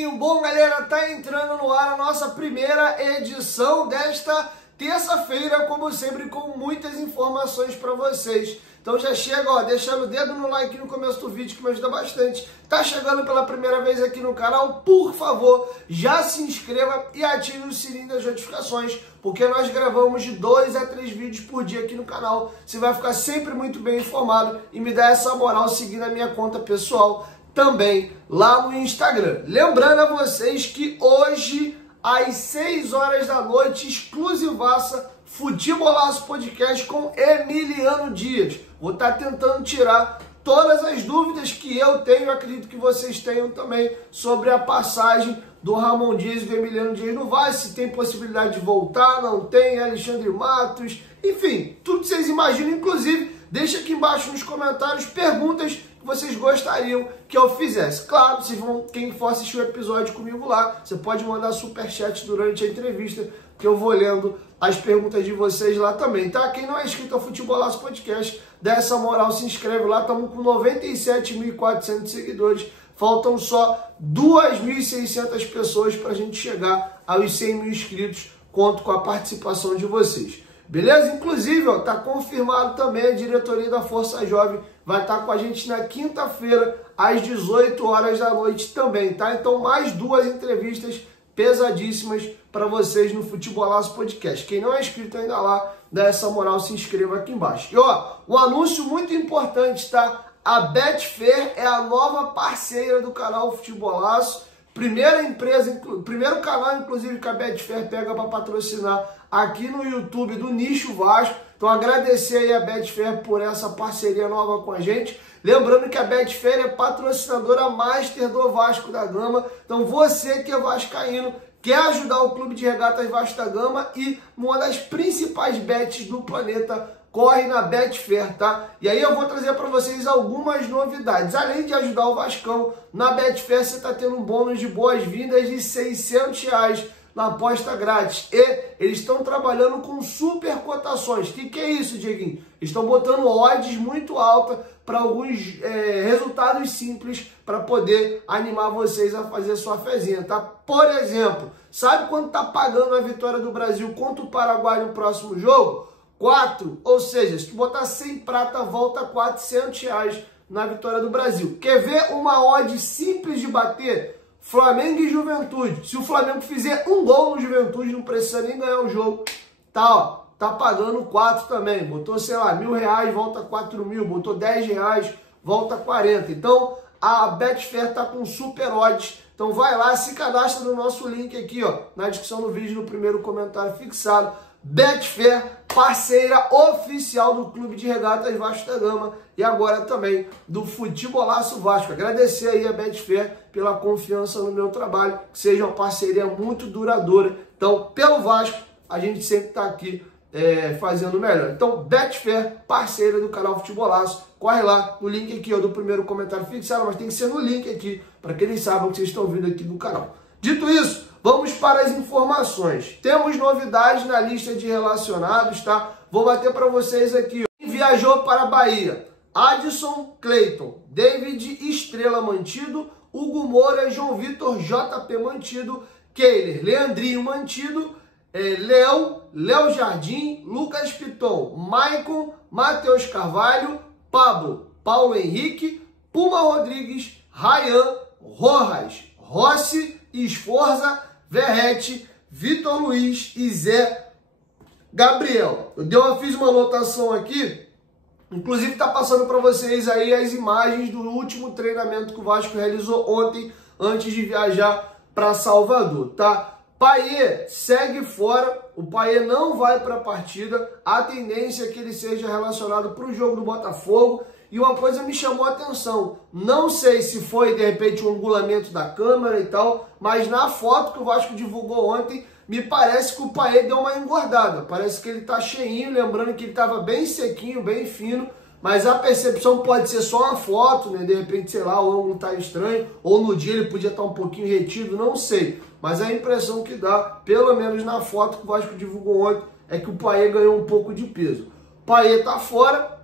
Dieguinho, bom galera, tá entrando no ar a nossa primeira edição desta terça-feira, como sempre, com muitas informações para vocês. Então já chega, ó, deixando o dedo no like no começo do vídeo, que me ajuda bastante. Tá chegando pela primeira vez aqui no canal, por favor, já se inscreva e ative o sininho das notificações, porque nós gravamos de 2 a 3 vídeos por dia aqui no canal. Você vai ficar sempre muito bem informado e me dá essa moral seguindo a minha conta pessoal também lá no Instagram. Lembrando a vocês que hoje, às 6 horas da noite, exclusivaça, Futebolaço Podcast com Emiliano Dias. Vou estar tentando tirar todas as dúvidas que eu tenho, acredito que vocês tenham também, sobre a passagem do Ramon Dias e do Emiliano Dias no Vasco, se tem possibilidade de voltar, não tem, Alexandre Matos, enfim, tudo que vocês imaginam. Inclusive, deixa aqui embaixo nos comentários perguntas que vocês gostariam que eu fizesse. Claro, vocês vão, quem for assistir o episódio comigo lá, você pode mandar superchat durante a entrevista, que eu vou lendo as perguntas de vocês lá também, tá? Quem não é inscrito ao Futebolaço Podcast, dá essa moral, se inscreve lá, estamos com 97.400 seguidores, faltam só 2.600 pessoas para a gente chegar aos 100 mil inscritos, conto com a participação de vocês. Beleza? Inclusive, ó, tá confirmado também, a diretoria da Força Jovem vai estar com a gente na quinta-feira, às 18 horas da noite também, tá? Então, mais 2 entrevistas pesadíssimas para vocês no Futebolaço Podcast. Quem não é inscrito ainda lá, dá essa moral, se inscreva aqui embaixo. E ó, um anúncio muito importante, tá? A Betfair é a nova parceira do canal Futebolaço. Primeira empresa, primeiro canal, inclusive, que a Betfair pega para patrocinar aqui no YouTube do Nicho Vasco. Então, agradecer aí a Betfair por essa parceria nova com a gente. Lembrando que a Betfair é patrocinadora master do Vasco da Gama. Então, você que é vascaíno, quer ajudar o Clube de Regatas Vasco da Gama e uma das principais bets do planeta, corre na Betfair, tá? E aí eu vou trazer para vocês algumas novidades. Além de ajudar o Vascão, na Betfair você está tendo um bônus de boas-vindas de R$600 na aposta grátis. E eles estão trabalhando com super cotações. O que é isso, Dieguinho? Eles estão botando odds muito altas para alguns resultados simples para poder animar vocês a fazer sua fezinha, tá? Por exemplo, sabe quanto tá pagando a vitória do Brasil contra o Paraguai no próximo jogo? 4, ou seja, se tu botar 100 prata, volta R$400 na vitória do Brasil. Quer ver uma odd simples de bater? Flamengo e Juventude. Se o Flamengo fizer um gol no Juventude, não precisa nem ganhar o jogo. Tá, ó, tá pagando 4 também. Botou, sei lá, R$1.000, volta 4 mil. Botou R$10, volta 40. Então, a Betfair tá com super odds. Então vai lá, se cadastra no nosso link aqui, ó, na descrição do vídeo, no primeiro comentário fixado. Betfair, parceira oficial do Clube de Regatas Vasco da Gama e agora também do Futebolaço Vasco. Agradecer aí a Betfair pela confiança no meu trabalho, que seja uma parceria muito duradoura. Então, pelo Vasco, a gente sempre está aqui fazendo melhor. Então, Betfair, parceira do canal Futebolaço, corre lá no link aqui, ó, do primeiro comentário fixado, mas tem que ser no link aqui, para que eles saibam que vocês estão vindo aqui do canal. Dito isso, vamos para as informações. Temos novidades na lista de relacionados, tá? Vou bater para vocês aqui. Quem viajou para a Bahia? Adson, Cleiton, David Estrela mantido, Hugo Moura, João Vitor, JP mantido, Keiler, Leandrinho mantido, Léo Jardim, Lucas Piton, Maicon, Matheus Carvalho, Pablo, Paulo Henrique, Puma Rodrigues, Ryan, Rojas, Rossi, Esforza, Verrete, Vitor Luiz e Zé Gabriel. Eu fiz uma anotação aqui, inclusive está passando para vocês aí as imagens do último treinamento que o Vasco realizou ontem, antes de viajar para Salvador, tá? Payet segue fora, o Payet não vai para a partida, a tendência é que ele seja relacionado para o jogo do Botafogo. E uma coisa me chamou a atenção, não sei se foi de repente um angulamento da câmera e tal, mas na foto que o Vasco divulgou ontem, me parece que o Payet deu uma engordada, parece que ele tá cheinho, lembrando que ele estava bem sequinho, bem fino, mas a percepção pode ser só uma foto, né? De repente, sei lá, o ângulo tá estranho, ou no dia ele podia estar um pouquinho retido, não sei, mas a impressão que dá, pelo menos na foto que o Vasco divulgou ontem, é que o Payet ganhou um pouco de peso. O Payet tá fora,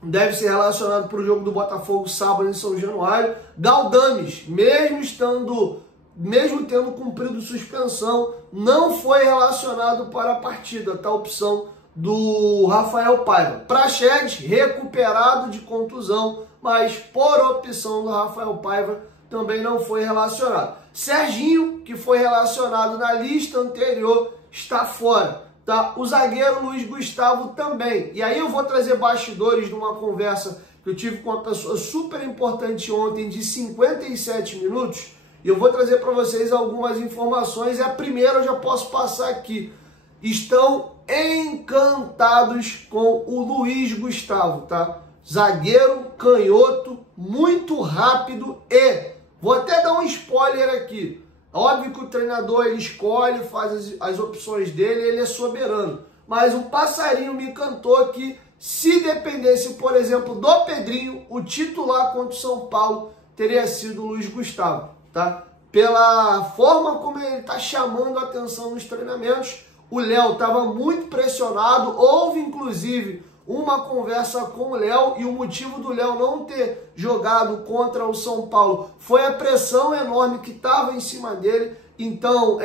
deve ser relacionado para o jogo do Botafogo sábado em São Januário. Galdames, mesmo estando mesmo tendo cumprido suspensão, não foi relacionado para a partida, tá? A opção do Rafael Paiva. Praxedes, recuperado de contusão, mas por opção do Rafael Paiva, também não foi relacionado. Serginho, que foi relacionado na lista anterior, está fora, tá? O zagueiro Luiz Gustavo também. E aí eu vou trazer bastidores de uma conversa que eu tive com uma pessoa super importante ontem, de 57 minutos, e eu vou trazer para vocês algumas informações, e a primeira eu já posso passar aqui. Estão encantados com o Luiz Gustavo, tá? Zagueiro, canhoto, muito rápido e... vou até dar um spoiler aqui. Óbvio que o treinador ele escolhe, faz as opções dele, ele é soberano. Mas um passarinho me cantou que se dependesse, por exemplo, do Pedrinho, o titular contra o São Paulo teria sido o Luiz Gustavo, tá? Pela forma como ele está chamando a atenção nos treinamentos, o Léo estava muito pressionado, houve inclusive uma conversa com o Léo, e o motivo do Léo não ter jogado contra o São Paulo foi a pressão enorme que estava em cima dele. Então,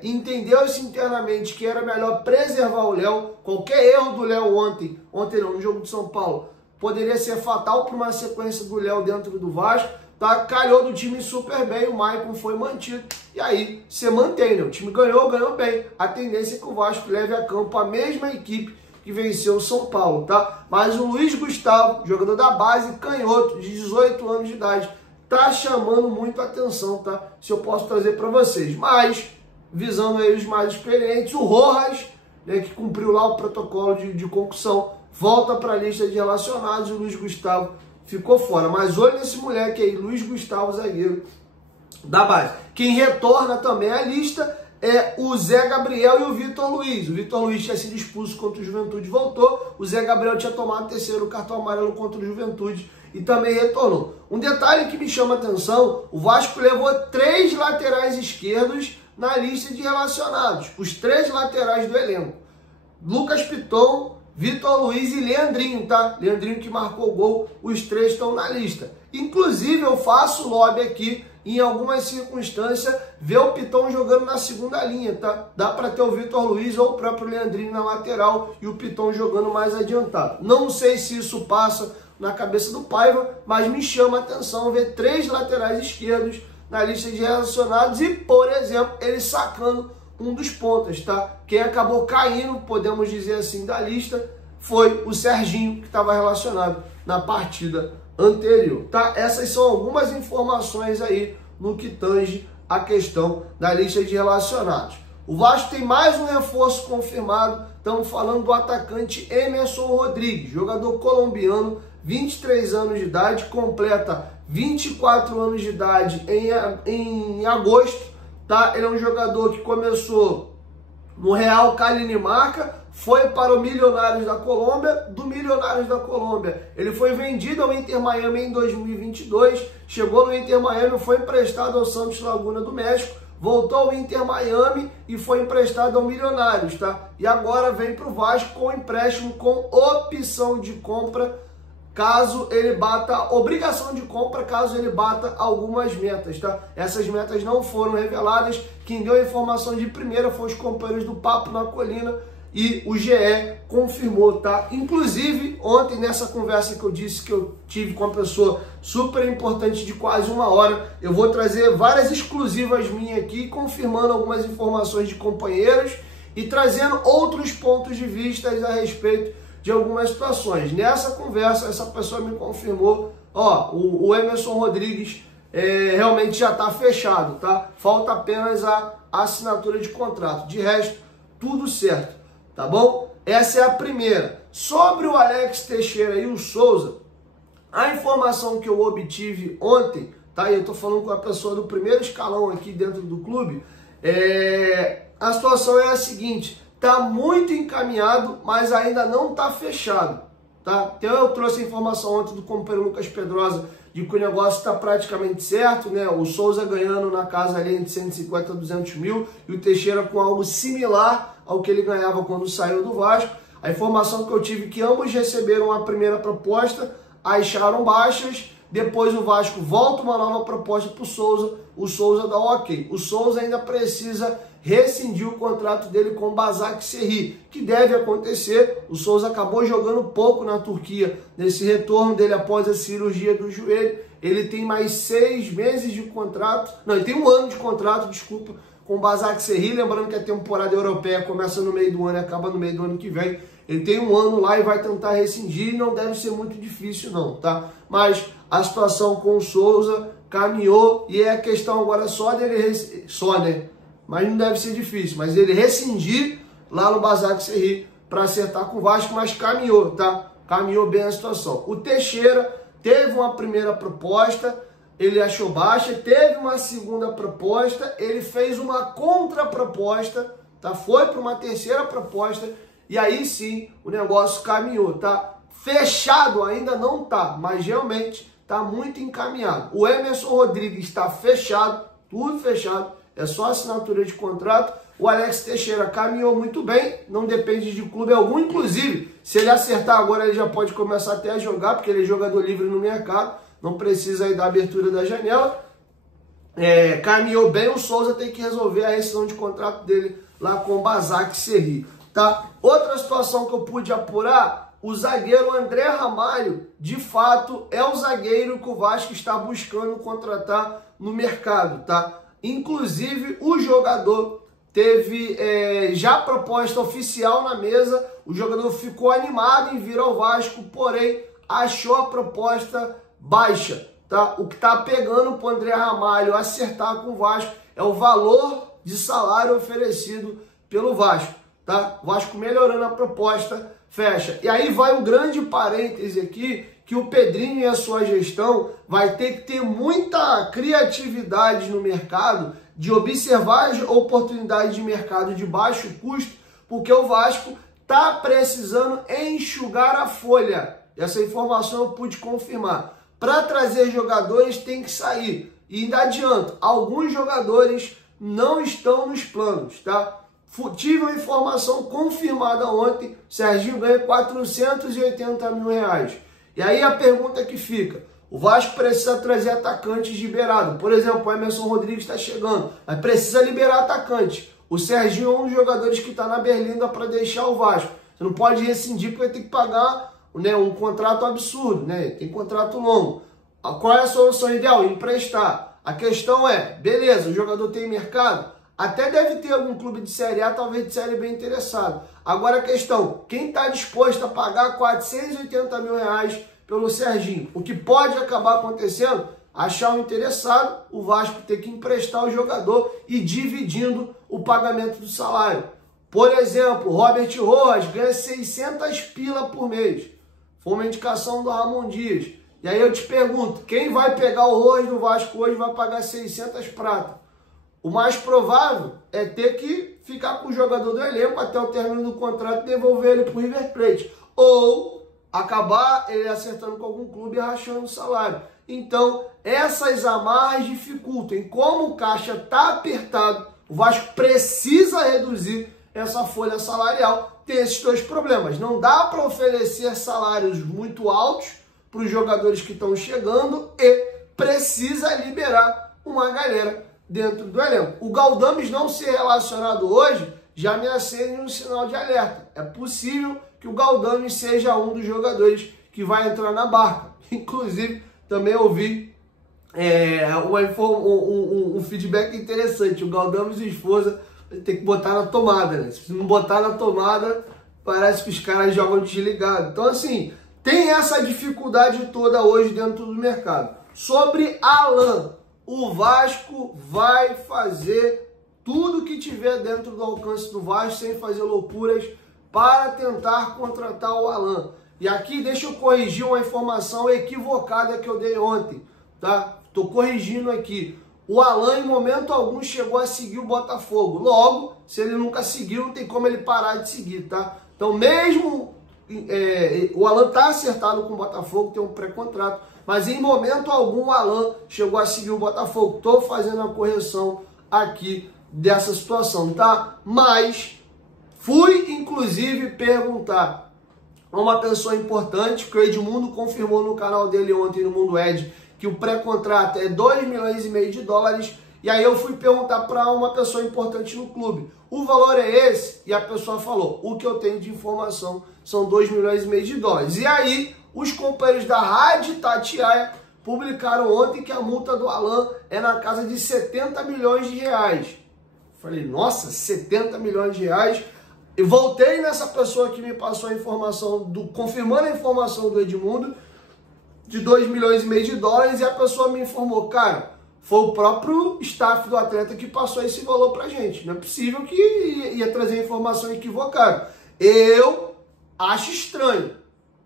entendeu-se internamente que era melhor preservar o Léo. Qualquer erro do Léo ontem não, no jogo de São Paulo, poderia ser fatal para uma sequência do Léo dentro do Vasco. Tá? Calhou do time super bem, o Maicon foi mantido, e aí você mantém, né? O time ganhou bem. A tendência é que o Vasco leve a campo a mesma equipe que venceu o São Paulo, tá? Mas o Luiz Gustavo, jogador da base, canhoto, de 18 anos de idade, tá chamando muito a atenção, tá? Se eu posso trazer para vocês. Mas, visando aí os mais experientes, o Rojas, né, que cumpriu lá o protocolo de concussão, volta para a lista de relacionados, e o Luiz Gustavo ficou fora. Mas olha esse moleque aí, Luiz Gustavo, zagueiro da base. Quem retorna também à lista é o Zé Gabriel e o Vitor Luiz. O Vitor Luiz tinha sido expulso contra o Juventude, voltou. O Zé Gabriel tinha tomado o terceiro cartão amarelo contra o Juventude e também retornou. Um detalhe que me chama a atenção, o Vasco levou 3 laterais esquerdos na lista de relacionados. Os 3 laterais do elenco. Lucas Piton, Vitor Luiz e Leandrinho, tá? Leandrinho que marcou o gol, os 3 estão na lista. Inclusive eu faço lobby aqui, em algumas circunstâncias, ver o Piton jogando na segunda linha, tá? Dá para ter o Vitor Luiz ou o próprio Leandrinho na lateral e o Piton jogando mais adiantado. Não sei se isso passa na cabeça do Paiva, mas me chama a atenção ver 3 laterais esquerdos na lista de relacionados e, por exemplo, ele sacando um dos pontas, tá? Quem acabou caindo, podemos dizer assim, da lista foi o Serginho, que estava relacionado na partida anterior, tá? Essas são algumas informações aí no que tange a questão da lista de relacionados. O Vasco tem mais um reforço confirmado, estamos falando do atacante Emerson Rodrigues, jogador colombiano, 23 anos de idade, completa 24 anos de idade em agosto, tá? Ele é um jogador que começou no Real Cali-Marca, foi para o Milionários da Colômbia, do Milionários da Colômbia ele foi vendido ao Inter Miami em 2022, chegou no Inter Miami, foi emprestado ao Santos Laguna do México, voltou ao Inter Miami e foi emprestado ao Milionários, tá? E agora vem para o Vasco com empréstimo com opção de compra, caso ele bata, obrigação de compra, caso ele bata algumas metas, tá? Essas metas não foram reveladas, quem deu a informação de primeira foi os companheiros do Papo na Colina, e o GE confirmou, tá? Inclusive, ontem nessa conversa que eu disse que eu tive com uma pessoa super importante de quase 1 hora, eu vou trazer várias exclusivas minhas aqui, confirmando algumas informações de companheiros e trazendo outros pontos de vista a respeito de algumas situações. Nessa conversa, essa pessoa me confirmou, ó, o Emerson Rodrigues realmente já está fechado, tá? Falta apenas a assinatura de contrato. De resto, tudo certo. Tá bom? Essa é a primeira. Sobre o Alex Teixeira e o Souza, a informação que eu obtive ontem, tá? E eu tô falando com a pessoa do primeiro escalão aqui dentro do clube, a situação é a seguinte, tá muito encaminhado, mas ainda não tá fechado, tá? Então eu trouxe a informação ontem do companheiro Lucas Pedrosa de que o negócio está praticamente certo, né? O Souza ganhando na casa ali entre 150 a 200 mil e o Teixeira com algo similar ao que ele ganhava quando saiu do Vasco. A informação que eu tive é que ambos receberam a primeira proposta, acharam baixas, Depois o Vasco volta uma nova proposta para o Souza. O Souza dá ok. O Souza ainda precisa rescindir o contrato dele com o Başakşehir, que deve acontecer. O Souza acabou jogando pouco na Turquia nesse retorno dele após a cirurgia do joelho. Ele tem mais 6 meses de contrato. Não, ele tem 1 ano de contrato, desculpa, com o Başakşehir. Lembrando que a temporada europeia começa no meio do ano e acaba no meio do ano que vem. Ele tem 1 ano lá e vai tentar rescindir, e não deve ser muito difícil não, tá? Mas a situação com o Souza caminhou e é a questão agora só dele, né? Mas não deve ser difícil, mas ele rescindir lá no Başakşehir para acertar com o Vasco, mas caminhou, tá? Caminhou bem a situação. O Teixeira teve uma primeira proposta, ele achou baixa, teve uma segunda proposta, ele fez uma contraproposta, tá? Foi para uma terceira proposta, e aí sim o negócio caminhou, tá? Fechado ainda não tá, mas realmente tá muito encaminhado. O Emerson Rodrigues está fechado, tudo fechado, é só assinatura de contrato. O Alex Teixeira caminhou muito bem, não depende de clube algum, inclusive, se ele acertar agora, ele já pode começar até a jogar, porque ele é jogador livre no mercado, não precisa aí da abertura da janela. Caminhou bem, o Souza tem que resolver a rescisão de contrato dele lá com o Başakşehir, tá? Outra situação que eu pude apurar, o zagueiro André Ramalho, de fato, é o zagueiro que o Vasco está buscando contratar no mercado, tá? Inclusive, o jogador teve já proposta oficial na mesa, o jogador ficou animado em vir ao Vasco, porém, achou a proposta baixa, tá? O que está pegando para o André Ramalho acertar com o Vasco é o valor de salário oferecido pelo Vasco, tá? O Vasco melhorando a proposta, fecha. E aí vai um grande parêntese aqui, que o Pedrinho e a sua gestão vai ter que ter muita criatividade no mercado, de observar as oportunidades de mercado de baixo custo, porque o Vasco está precisando enxugar a folha. Essa informação eu pude confirmar. Para trazer jogadores tem que sair. E ainda adianto, alguns jogadores não estão nos planos, tá? Tive uma informação confirmada ontem, Serginho ganha 480 mil reais. E aí a pergunta que fica, o Vasco precisa trazer atacantes liberados. Por exemplo, o Emerson Rodrigues está chegando, mas precisa liberar atacante. O Serginho é um dos jogadores que está na berlinda para deixar o Vasco. Você não pode rescindir porque vai ter que pagar, né, um contrato absurdo, né? Tem contrato longo. Qual é a solução ideal? Emprestar. A questão é, beleza, o jogador tem mercado? Até deve ter algum clube de Série A, talvez de Série B interessado. Agora a questão, quem está disposto a pagar 480 mil reais pelo Serginho? O que pode acabar acontecendo, achar um interessado, o Vasco ter que emprestar o jogador e dividindo o pagamento do salário. Por exemplo, Robert Rojas ganha 600 pila por mês. Foi uma indicação do Ramon Dias. E aí eu te pergunto, quem vai pegar o Rojas do Vasco hoje vai pagar 600 prata? O mais provável é ter que ficar com o jogador do elenco até o término do contrato e devolver ele para o River Plate. Ou acabar ele acertando com algum clube e rachando o salário. Então, essas amarras dificultam. Como o caixa está apertado, o Vasco precisa reduzir essa folha salarial. Tem esses dois problemas. Não dá para oferecer salários muito altos para os jogadores que estão chegando e precisa liberar uma galera dentro do elenco. O Galdames não ser relacionado hoje já me acende um sinal de alerta. É possível que o Galdames seja um dos jogadores que vai entrar na barca. Inclusive, também ouvi um feedback interessante. O Galdames e esposa tem que botar na tomada, né? Se não botar na tomada, parece que os caras jogam desligado. Então, assim, tem essa dificuldade toda hoje dentro do mercado. Sobre Alan, o Vasco vai fazer tudo que tiver dentro do alcance do Vasco, sem fazer loucuras, para tentar contratar o Alan. E aqui deixa eu corrigir uma informação equivocada que eu dei ontem, tá? Estou corrigindo aqui. O Alan, em momento algum, chegou a seguir o Botafogo. Logo, se ele nunca seguiu, não tem como ele parar de seguir, tá? Então, mesmo o Alan está acertado com o Botafogo, tem um pré-contrato, mas em momento algum o Alan chegou a seguir o Botafogo. Estou fazendo a correção aqui dessa situação, tá? Mas fui, inclusive, perguntar uma pessoa importante, que o Edmundo confirmou no canal dele ontem, no Mundo Ed, que o pré-contrato é 2,5 milhões de dólares. E aí eu fui perguntar para uma pessoa importante no clube, o valor é esse? E a pessoa falou, o que eu tenho de informação são 2,5 milhões de dólares. E aí os companheiros da Rádio Itatiaia publicaram ontem que a multa do Alan é na casa de 70 milhões de reais. Falei, nossa, 70 milhões de reais. Eu voltei nessa pessoa que me passou a informação, confirmando a informação do Edmundo, de 2,5 milhões de dólares, e a pessoa me informou, cara, foi o próprio staff do atleta que passou esse valor pra gente. Não é possível que ia trazer informação equivocada. Eu acho estranho.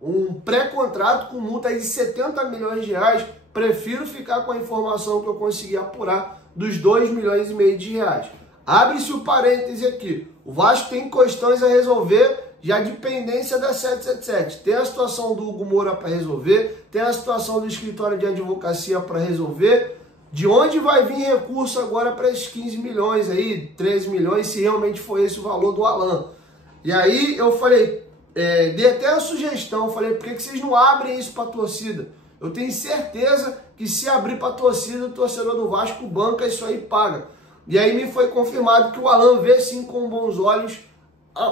Um pré-contrato com multa de 70 milhões de reais, prefiro ficar com a informação que eu consegui apurar dos 2,5 milhões de reais. Abre-se o parêntese aqui. O Vasco tem questões a resolver já de pendência da 777. Tem a situação do Hugo Moura para resolver, tem a situação do escritório de advocacia para resolver. De onde vai vir recurso agora para esses 15 milhões aí, 13 milhões, se realmente foi esse o valor do Alan? E aí eu falei, dei até a sugestão, falei, por que vocês não abrem isso para a torcida? Eu tenho certeza que se abrir para a torcida, o torcedor do Vasco banca isso aí e paga. E aí me foi confirmado que o Alan vê sim com bons olhos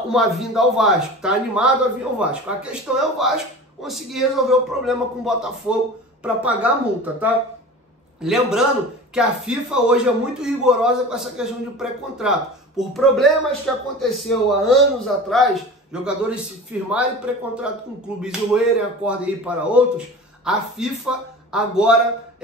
uma vinda ao Vasco. Está animado a vir ao Vasco. A questão é o Vasco conseguir resolver o problema com o Botafogo para pagar a multa, tá? Lembrando que a FIFA hoje é muito rigorosa com essa questão de pré-contrato. Por problemas que aconteceu há anos atrás, jogadores se firmarem pré-contrato com clubes e roerem a corda e ir para outros, a FIFA agora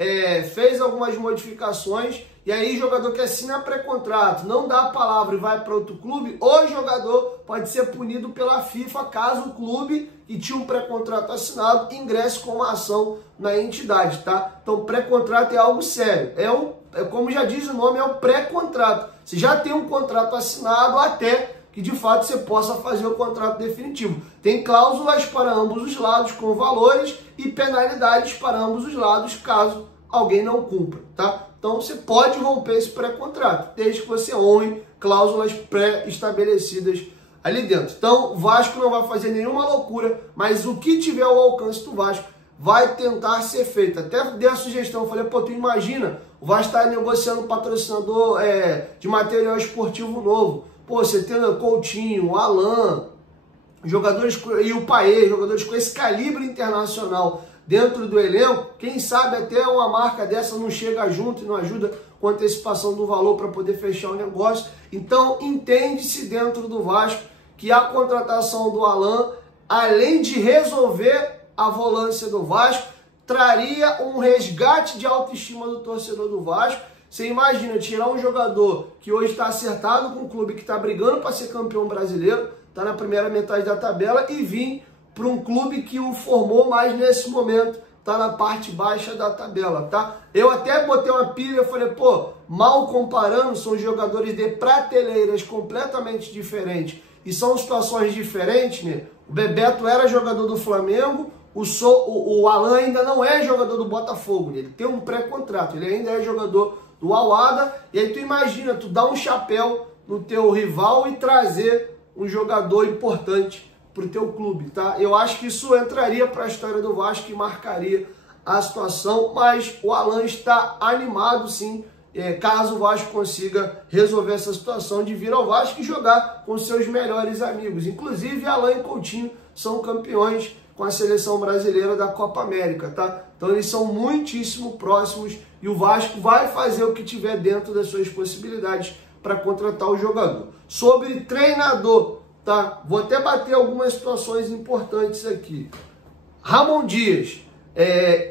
fez algumas modificações. E aí, jogador que assina pré-contrato, não dá a palavra e vai para outro clube, o jogador pode ser punido pela FIFA caso o clube que tinha um pré-contrato assinado ingresse com uma ação na entidade, tá? Então, pré-contrato é algo sério. Como já diz o nome, é o pré-contrato. Você já tem um contrato assinado até que, de fato, você possa fazer o contrato definitivo. Tem cláusulas para ambos os lados com valores e penalidades para ambos os lados caso alguém não cumpra, tá? Então, você pode romper esse pré-contrato, desde que você honre cláusulas pré-estabelecidas ali dentro. Então, o Vasco não vai fazer nenhuma loucura, mas o que tiver ao alcance do Vasco vai tentar ser feito. Até dei a sugestão, falei, pô, tu imagina, o Vasco está negociando um patrocinador de material esportivo novo. Pô, você tendo Coutinho, Alan, jogadores e o Paê, jogadores com esse calibre internacional dentro do elenco, quem sabe até uma marca dessa não chega junto e não ajuda com antecipação do valor para poder fechar o negócio. Então, entende-se dentro do Vasco que a contratação do Alan, além de resolver a volância do Vasco, traria um resgate de autoestima do torcedor do Vasco. Você imagina tirar um jogador que hoje está acertado com um clube que está brigando para ser campeão brasileiro, está na primeira metade da tabela, e vir para um clube que o formou mais nesse momento, tá na parte baixa da tabela, tá? Eu até botei uma pilha, falei, pô, mal comparando, são jogadores de prateleiras completamente diferentes, e são situações diferentes, né? O Bebeto era jogador do Flamengo, o Alan ainda não é jogador do Botafogo, né? Ele tem um pré-contrato, ele ainda é jogador do Al-Ahly, e aí tu imagina, tu dá um chapéu no teu rival e trazer um jogador importante para o teu clube, tá? Eu acho que isso entraria para a história do Vasco e marcaria a situação, mas o Alan está animado sim, caso o Vasco consiga resolver essa situação de vir ao Vasco e jogar com seus melhores amigos. Inclusive, Alan e Coutinho são campeões com a seleção brasileira da Copa América, tá? Então eles são muitíssimo próximos e o Vasco vai fazer o que tiver dentro das suas possibilidades para contratar o jogador. Sobre treinador, tá? Vou até bater algumas situações importantes aqui. Ramon Dias,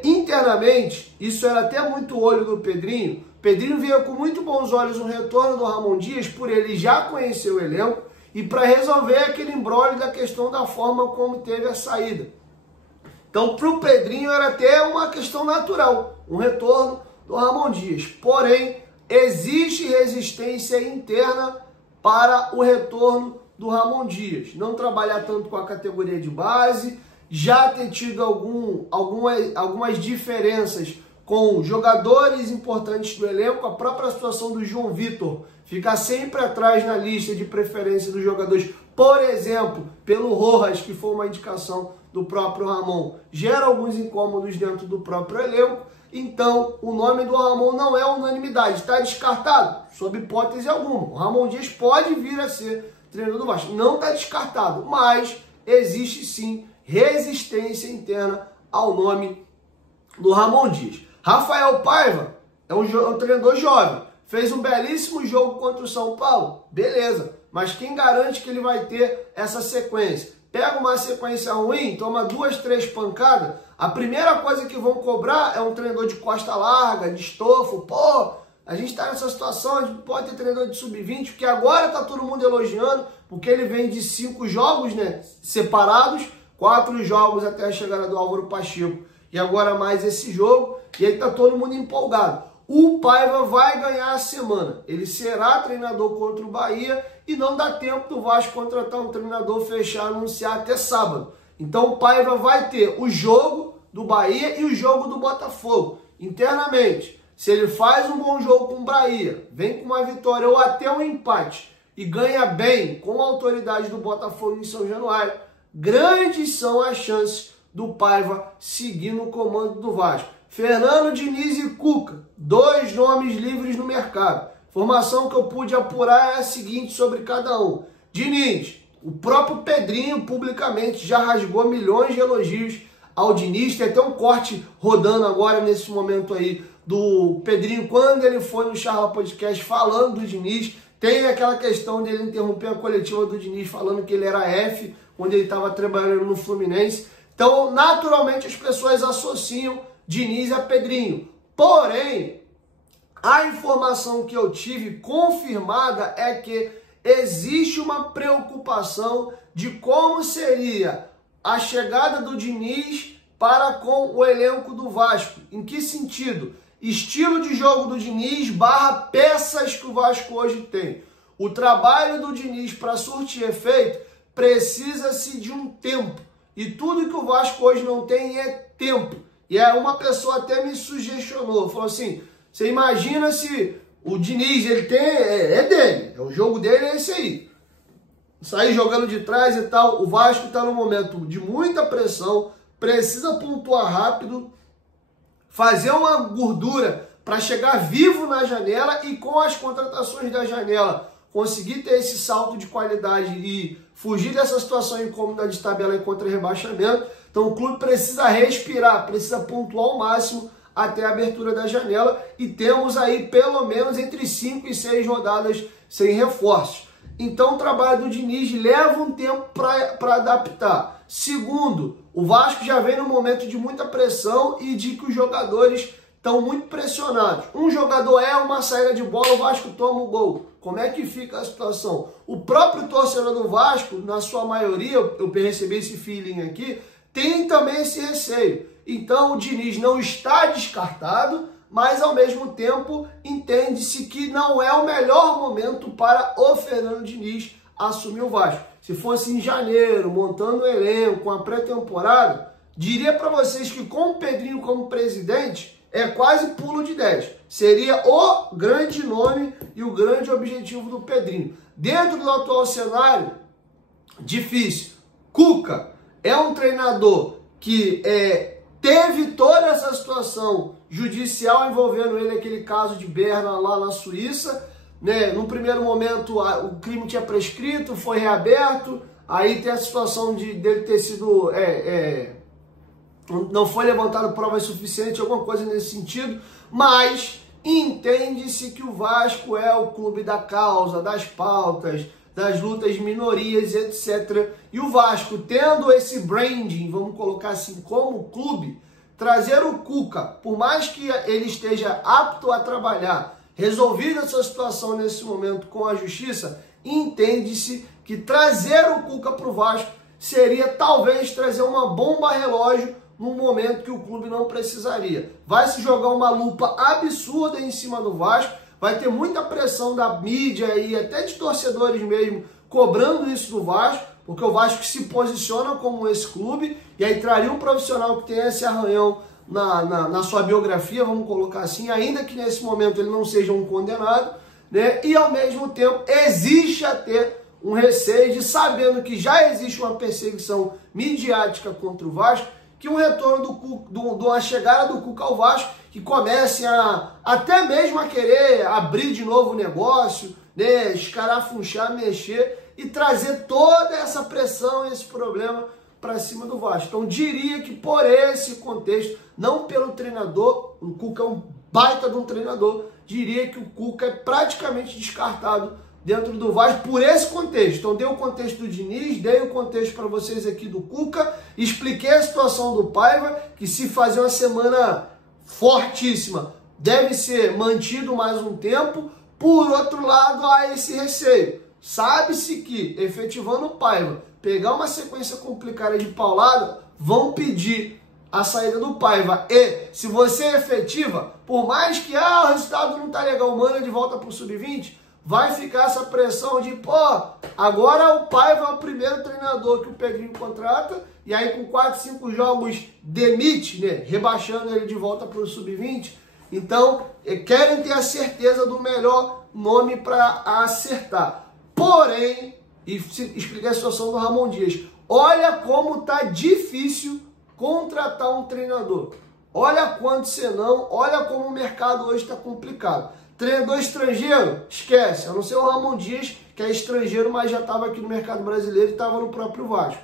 internamente, isso era até muito olho do Pedrinho. Pedrinho via com muito bons olhos o retorno do Ramon Dias, por ele já conhecer o elenco e para resolver aquele imbróglio da questão da forma como teve a saída. Então, para o Pedrinho era até uma questão natural, um retorno do Ramon Dias. Porém, existe resistência interna para o retorno do Ramon Dias. Não trabalhar tanto com a categoria de base, já ter tido algumas diferenças com jogadores importantes do elenco, a própria situação do João Vitor ficar sempre atrás na lista de preferência dos jogadores por exemplo, pelo Rojas, que foi uma indicação do próprio Ramon, gera alguns incômodos dentro do próprio elenco. Então, o nome do Ramon não é unanimidade. Está descartado? Sob hipótese alguma. O Ramon Dias pode vir a ser treinador do Vasco. Não está descartado, mas existe sim resistência interna ao nome do Ramon Dias. Rafael Paiva é um treinador jovem. Fez um belíssimo jogo contra o São Paulo. Beleza. Mas quem garante que ele vai ter essa sequência? Pega uma sequência ruim, toma 2, 3 pancadas. A primeira coisa que vão cobrar é um treinador de costa larga, de estofo. Pô, a gente está nessa situação, a gente pode ter treinador de sub-20, porque agora tá todo mundo elogiando, porque ele vem de 5 jogos, né, separados, 4 jogos até a chegada do Álvaro Pacheco, e agora mais esse jogo, e aí tá todo mundo empolgado. O Paiva vai ganhar a semana, ele será treinador contra o Bahia, e não dá tempo do Vasco contratar um treinador, fechar, anunciar até sábado. Então o Paiva vai ter o jogo do Bahia e o jogo do Botafogo, internamente. Se ele faz um bom jogo com o Bahia, vem com uma vitória ou até um empate e ganha bem com a autoridade do Botafogo em São Januário, grandes são as chances do Paiva seguir no comando do Vasco. Fernando Diniz e Cuca, 2 nomes livres no mercado. Informação que eu pude apurar é a seguinte sobre cada um. Diniz, o próprio Pedrinho publicamente já rasgou milhões de elogios ao Diniz. Tem até um corte rodando agora nesse momento aí do Pedrinho, quando ele foi no Charla Podcast falando do Diniz. Tem aquela questão dele interromper a coletiva do Diniz falando que ele era F, quando ele estava trabalhando no Fluminense. Então, naturalmente, as pessoas associam Diniz a Pedrinho. Porém, a informação que eu tive confirmada é que existe uma preocupação de como seria a chegada do Diniz para com o elenco do Vasco. Em que sentido? Estilo de jogo do Diniz / peças que o Vasco hoje tem. O trabalho do Diniz para surtir efeito precisa-se de um tempo. E tudo que o Vasco hoje não tem é tempo. E uma pessoa até me sugestionou, falou assim, você imagina se o Diniz, ele tem, é dele, o jogo dele é esse aí. Sair jogando de trás e tal, o Vasco está num momento de muita pressão, precisa pontuar rápido, fazer uma gordura para chegar vivo na janela e com as contratações da janela conseguir ter esse salto de qualidade e fugir dessa situação incômoda de tabela e contra rebaixamento. Então o clube precisa respirar, precisa pontuar ao máximo até a abertura da janela e temos aí pelo menos entre 5 e 6 rodadas sem reforços. Então o trabalho do Diniz leva um tempo para adaptar. Segundo, o Vasco já vem num momento de muita pressão e de que os jogadores estão muito pressionados. Um jogador uma saída de bola, o Vasco toma o gol. Como é que fica a situação? O próprio torcedor do Vasco, na sua maioria, eu recebi esse feeling aqui, tem também esse receio. Então o Diniz não está descartado, mas ao mesmo tempo entende-se que não é o melhor momento para o Fernando Diniz assumir o Vasco. Se fosse em janeiro, montando o elenco, com a pré-temporada, diria para vocês que com o Pedrinho como presidente, é quase pulo de 10. Seria o grande nome e o grande objetivo do Pedrinho. Dentro do atual cenário, difícil. Cuca é um treinador que teve toda essa situação judicial envolvendo ele, aquele caso de Berna lá na Suíça, né? No primeiro momento o crime tinha prescrito, foi reaberto, aí tem a situação dele ter sido não foi levantado prova suficiente, alguma coisa nesse sentido, mas entende-se que o Vasco é o clube da causa, das pautas, das lutas de minorias, etc. E o Vasco, tendo esse branding, vamos colocar assim, como clube, trazer o Cuca, por mais que ele esteja apto a trabalhar, resolvida essa situação nesse momento com a justiça, entende-se que trazer o Cuca para o Vasco seria talvez trazer uma bomba relógio num momento que o clube não precisaria. Vai se jogar uma lupa absurda em cima do Vasco, vai ter muita pressão da mídia e até de torcedores mesmo cobrando isso do Vasco, porque o Vasco se posiciona como esse clube, e aí traria um profissional que tem esse arranhão na sua biografia, vamos colocar assim, ainda que nesse momento ele não seja um condenado, né? E ao mesmo tempo existe até um receio de, sabendo que já existe uma perseguição midiática contra o Vasco, que um retorno uma chegada do Cuca ao Vasco, que comecem até mesmo a querer abrir de novo o negócio, né, escarafunchar, mexer e trazer toda essa pressão, esse problema para cima do Vasco. Então diria que por esse contexto, não pelo treinador, o Cuca é um baita de um treinador, diria que o Cuca é praticamente descartado dentro do Vasco por esse contexto. Então dei o contexto do Diniz, dei o contexto para vocês aqui do Cuca, expliquei a situação do Paiva, que se fazer uma semana fortíssima, deve ser mantido mais um tempo. Por outro lado, há esse receio. Sabe-se que, efetivando o Paiva, pegar uma sequência complicada de paulada, vão pedir a saída do Paiva. E, se você é efetiva, por mais que o resultado não tá legal, manda de volta pro Sub-20, vai ficar essa pressão de, agora o Paiva é o primeiro treinador que o Pedrinho contrata, e aí com 4, 5 jogos demite, né, rebaixando ele de volta pro Sub-20. Então, querem ter a certeza do melhor nome para acertar. Porém, e expliquei a situação do Ramon Dias, olha como tá difícil contratar um treinador. Olha quanto senão, olha como o mercado hoje está complicado. Treinador estrangeiro, esquece. A não ser o Ramon Dias, que é estrangeiro, mas já estava aqui no mercado brasileiro e estava no próprio Vasco.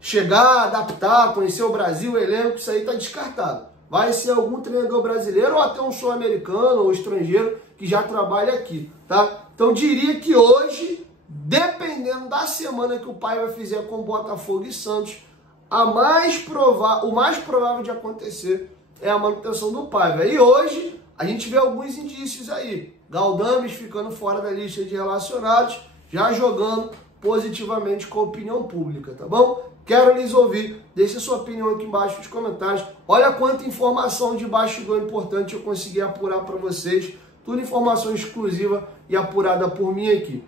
Chegar, adaptar, conhecer o Brasil, o elenco, isso aí está descartado. Vai ser algum treinador brasileiro ou até um sul-americano ou estrangeiro que já trabalha aqui, tá? Então diria que hoje, dependendo da semana que o Paiva fizer com Botafogo e Santos, o mais provável de acontecer é a manutenção do Paiva. E hoje a gente vê alguns indícios aí. Galdames ficando fora da lista de relacionados, já jogando positivamente com a opinião pública, tá bom? Quero lhes ouvir, deixe sua opinião aqui embaixo nos comentários. Olha quanta informação de bastidor importante eu consegui apurar para vocês. Tudo informação exclusiva e apurada por mim aqui,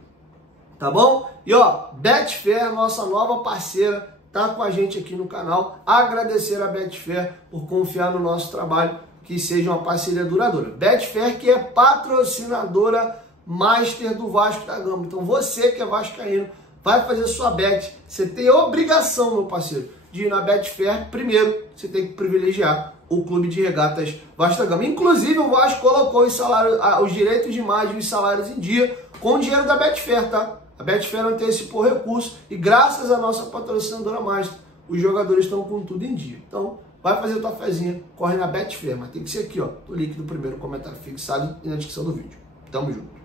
tá bom? E Betfair, nossa nova parceira, tá com a gente aqui no canal. Agradecer a Betfair por confiar no nosso trabalho, que seja uma parceria duradoura. Betfair, que é patrocinadora master do Vasco da Gama. Então você que é vascaíno, vai fazer sua bet. Você tem obrigação, meu parceiro, de ir na Betfair. Primeiro, você tem que privilegiar o Clube de Regatas Vasco da Gama. Inclusive, o Vasco colocou os direitos de imagem e os salários em dia com o dinheiro da Betfair, tá? A Betfair antecipou recurso e graças à nossa patrocinadora master, os jogadores estão com tudo em dia. Então, vai fazer tua fezinha, corre na Betfair, mas tem que ser aqui, o link do primeiro comentário fixado e na descrição do vídeo. Tamo junto.